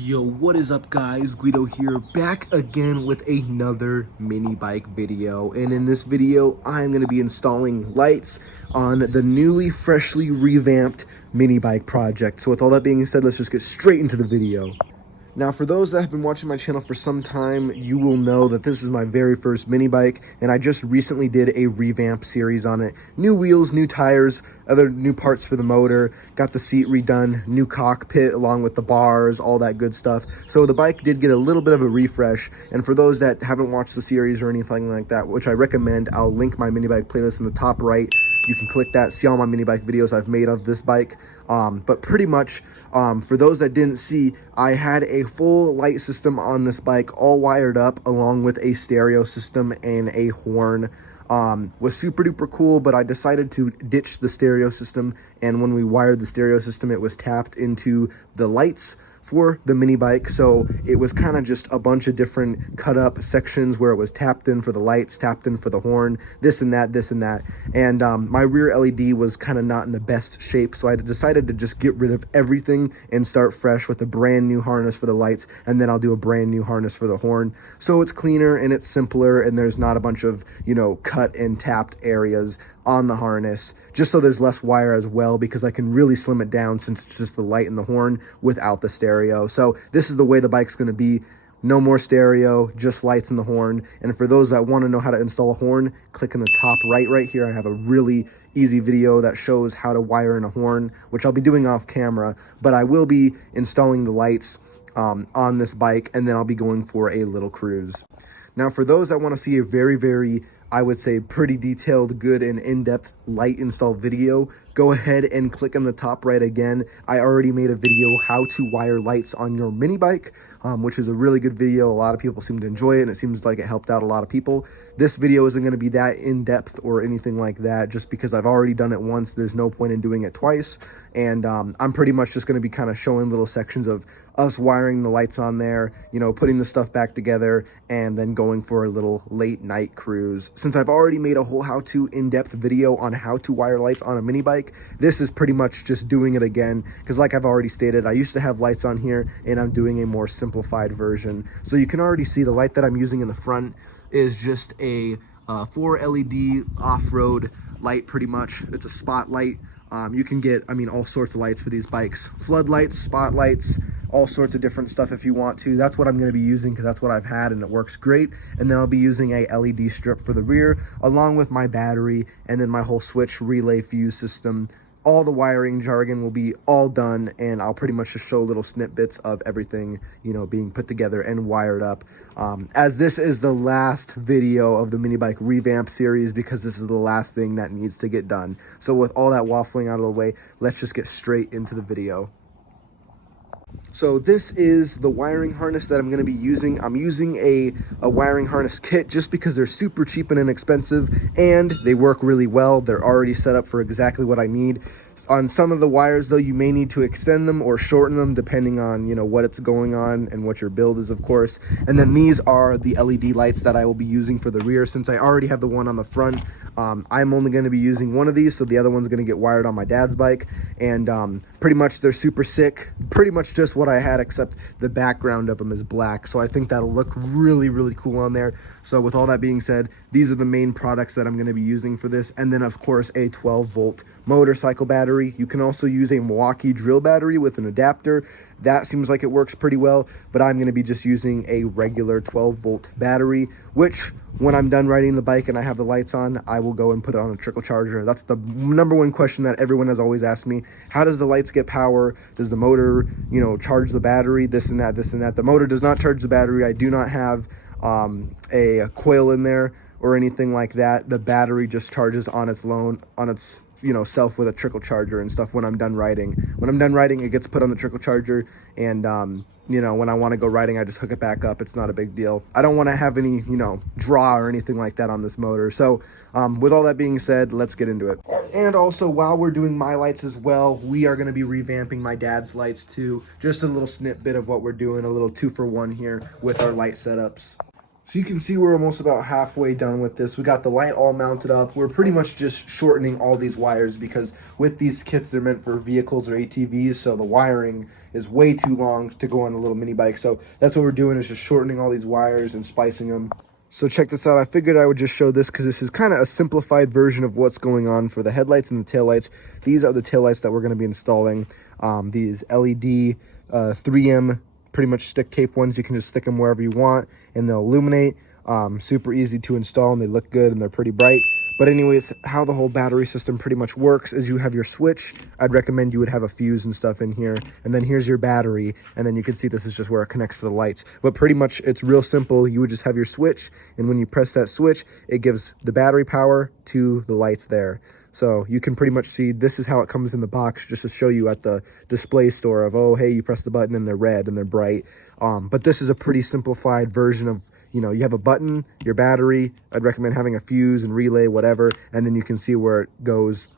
Yo, what is up guys? Guido here, back again with another mini bike video. And in this video, I'm going to be installing lights on the newly freshly revamped mini bike project. So with all that being said, let's just get straight into the video. Now, for those that have been watching my channel for some time, you will know that this is my very first mini bike, and I just recently did a revamp series on it. New wheels, new tires, other new parts for the motor, got the seat redone, new cockpit along with the bars, all that good stuff. So the bike did get a little bit of a refresh, and for those that haven't watched the series or anything like that, which I recommend, I'll link my mini bike playlist in the top right. You can click that, see all my mini bike videos I've made of this bike. But pretty much, for those that didn't see, I had a full light system on this bike, all wired up, along with a stereo system and a horn. Was super duper cool, but I decided to ditch the stereo system, and when we wired the stereo system, it was tapped into the lights for the mini bike. So it was kind of just a bunch of different cut up sections where it was tapped in for the lights, tapped in for the horn, this and that, this and that. And my rear LED was kind of not in the best shape, so I decided to just get rid of everything and start fresh with a brand new harness for the lights, and then I'll do a brand new harness for the horn. So it's cleaner and it's simpler, and there's not a bunch of, you know, cut and tapped areas on the harness, just so there's less wire as well, because I can really slim it down since it's just the light and the horn without the stereo. So this is the way the bike's going to be. No more stereo, just lights and the horn. And for those that want to know how to install a horn, click in the top right here. I have a really easy video that shows how to wire in a horn, which I'll be doing off camera, but I will be installing the lights on this bike, and then I'll be going for a little cruise. Now, for those that want to see a very, I would say, pretty detailed, good, and in-depth light install video, go ahead and click on the top right again. I already made a video how to wire lights on your mini bike, which is a really good video. A lot of people seem to enjoy it, and it seems like it helped out a lot of people. This video isn't going to be that in-depth or anything like that, just because I've already done it once. There's no point in doing it twice, and I'm pretty much just going to be kind of showing little sections of us wiring the lights on there, you know, putting the stuff back together, and then going for a little late night cruise. Since I've already made a whole how-to in-depth video on how to wire lights on a mini bike, this is pretty much just doing it again, because like I've already stated, I used to have lights on here, and I'm doing a more simplified version. So you can already see the light that I'm using in the front is just a 4 LED off-road light. Pretty much it's a spotlight. You can get, I mean, all sorts of lights for these bikes, floodlights, spotlights, all sorts of different stuff if you want to. That's what I'm going to be using, because that's what I've had and it works great. And then I'll be using a LED strip for the rear, along with my battery, and then my whole switch relay fuse system. All the wiring jargon will be all done, and I'll pretty much just show little snippets of everything, you know, being put together and wired up. As this is the last video of the mini bike revamp series, because this is the last thing that needs to get done. So with all that waffling out of the way, let's just get straight into the video. So this is the wiring harness that I'm going to be using. I'm using a wiring harness kit just because they're super cheap and inexpensive, and they work really well. They're already set up for exactly what I need. On some of the wires, though, you may need to extend them or shorten them depending on, you know, what it's going on and what your build is, of course. And then these are the LED lights that I will be using for the rear. Since I already have the one on the front, I'm only going to be using one of these, so the other one's going to get wired on my dad's bike. And pretty much they're super sick, pretty much just what I had, except the background of them is black. So I think that'll look really cool on there. So with all that being said, these are the main products that I'm going to be using for this. And then, of course, a 12-volt motorcycle battery. You can also use a Milwaukee drill battery with an adapter. That seems like it works pretty well, but I'm going to be just using a regular 12-volt battery, which when I'm done riding the bike and I have the lights on, I will go and put it on a trickle charger. That's the number one question that everyone has always asked me. How does the lights get power? Does the motor, you know, charge the battery? This and that, this and that. The motor does not charge the battery. I do not have a coil in there or anything like that. The battery just charges on its own, on its, you know, self, with a trickle charger and stuff when I'm done riding. When I'm done riding, it gets put on the trickle charger, and you know, when I want to go riding, I just hook it back up. It's not a big deal. I don't want to have any, you know, draw or anything like that on this motor. So with all that being said, let's get into it. And also, while we're doing my lights as well, we are going to be revamping my dad's lights too. Just a little snippet of what we're doing, a little 2-for-1 here with our light setups. So you can see we're almost about halfway done with this. We got the light all mounted up. We're pretty much just shortening all these wires because with these kits, they're meant for vehicles or ATVs. So the wiring is way too long to go on a little mini bike. So that's what we're doing, is just shortening all these wires and splicing them. So check this out. I figured I would just show this because this is kind of a simplified version of what's going on for the headlights and the taillights. These are the taillights that we're going to be installing. These LED 3M pretty much stick tape ones. You can just stick them wherever you want and they'll illuminate. Super easy to install and they look good and they're pretty bright. But anyways, how the whole battery system pretty much works is you have your switch. I'd recommend you would have a fuse and stuff in here. And then here's your battery. And then you can see this is just where it connects to the lights. But pretty much it's real simple. You would just have your switch. And when you press that switch, it gives the battery power to the lights there. So you can pretty much see this is how it comes in the box, just to show you at the display store of, oh, hey, you press the button and they're red and they're bright. But this is a pretty simplified version of, you know, you have a button, your battery. I'd recommend having a fuse and relay, whatever. And then you can see where it goes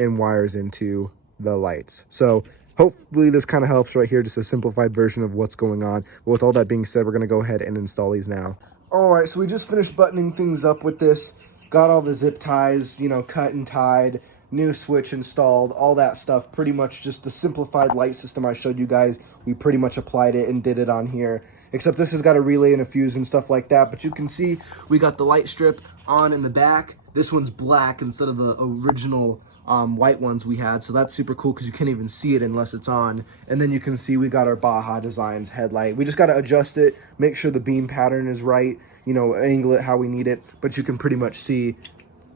and wires into the lights. So hopefully this kind of helps right here, just a simplified version of what's going on. But with all that being said, we're going to go ahead and install these now. All right, so we just finished buttoning things up with this. Got all the zip ties, you know, cut and tied, new switch installed, all that stuff. Pretty much just the simplified light system I showed you guys. We pretty much applied it and did it on here. Except this has got a relay and a fuse and stuff like that. But you can see we got the light strip on in the back. This one's black instead of the original white ones we had. So that's super cool because you can't even see it unless it's on. And then you can see we got our Baja Designs headlight. We just got to adjust it, make sure the beam pattern is right, you know, angle it how we need it. But you can pretty much see,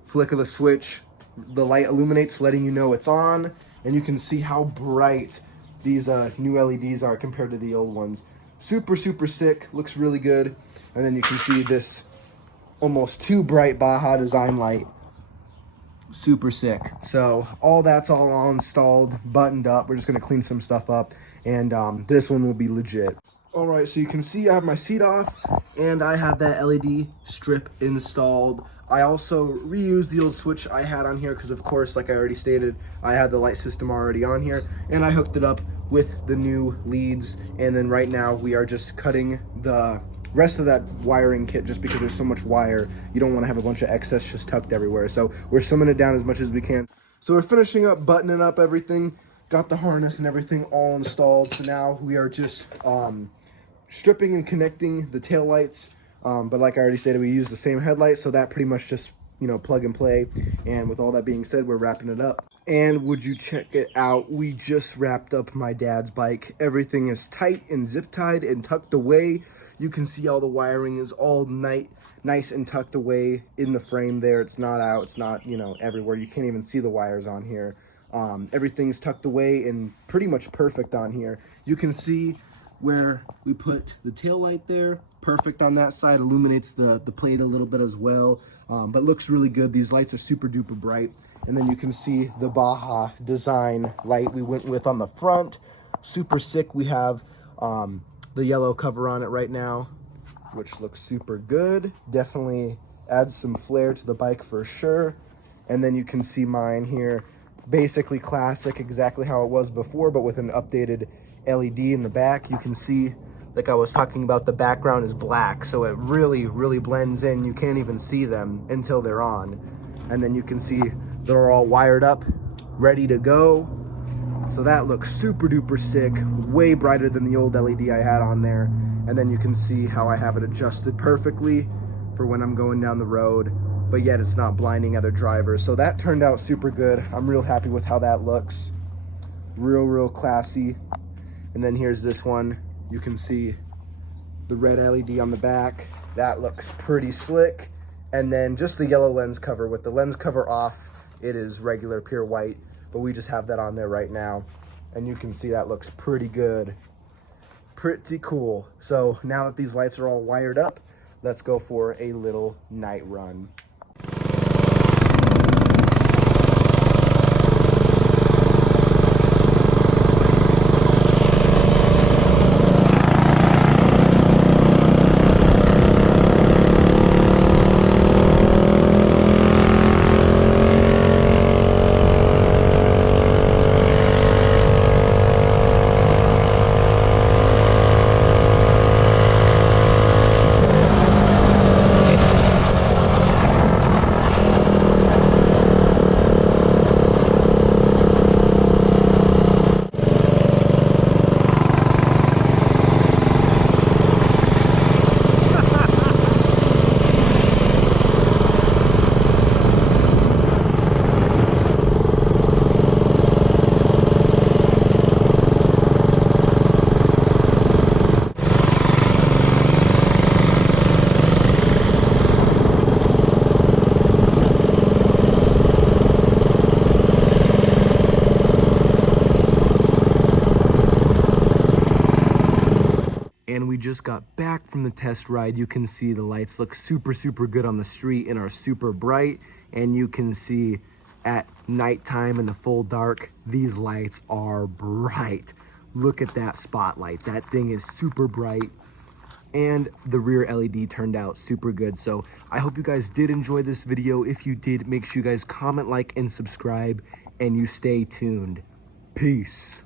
flick of the switch, the light illuminates, letting you know it's on. And you can see how bright these new LEDs are compared to the old ones. Super, super sick, looks really good. And then you can see this almost too bright Baja Design light. Super sick. So all that's all installed, buttoned up. We're just gonna clean some stuff up and this one will be legit. All right, so you can see I have my seat off and I have that LED strip installed. I also reused the old switch I had on here because of course, like I already stated, I had the light system already on here and I hooked it up with the new leads. And then right now we are just cutting the rest of that wiring kit just because there's so much wire. You don't want to have a bunch of excess just tucked everywhere. So we're slimming it down as much as we can. So we're finishing up buttoning up everything, got the harness and everything all installed. So now we are just stripping and connecting the tail lights. But like I already stated, we use the same headlight, so that pretty much just, you know, plug and play. And with all that being said, we're wrapping it up. And would you check it out, we just wrapped up my dad's bike. Everything is tight and zip tied and tucked away. You can see all the wiring is all nice and tucked away in the frame there. It's not out, it's not, you know, everywhere. You can't even see the wires on here. Everything's tucked away and pretty much perfect on here. You can see where we put the tail light there, perfect on that side, illuminates the plate a little bit as well, but looks really good. These lights are super duper bright. And then you can see the Baja Design light we went with on the front, super sick. We have the yellow cover on it right now, which looks super good. Definitely adds some flair to the bike for sure. And then you can see mine here, basically classic, exactly how it was before, but with an updated LED in the back. You can see, like I was talking about, the background is black, so it really, really blends in. You can't even see them until they're on. And then you can see they're all wired up, ready to go. So that looks super duper sick, way brighter than the old LED I had on there. And then you can see how I have it adjusted perfectly for when I'm going down the road, but yet it's not blinding other drivers. So that turned out super good. I'm real happy with how that looks. Real classy. And then here's this one. You can see the red LED on the back. That looks pretty slick. And then just the yellow lens cover. With the lens cover off, it is regular pure white, but we just have that on there right now. And you can see that looks pretty good. Pretty cool. So now that these lights are all wired up, let's go for a little night run. and we just got back from the test ride. You can see the lights look super good on the street and are super bright, and you can see at nighttime in the full dark, these lights are bright. Look at that spotlight. That thing is super bright, and the rear LED turned out super good. So I hope you guys did enjoy this video. If you did, make sure you guys comment, like, and subscribe, and you stay tuned. Peace.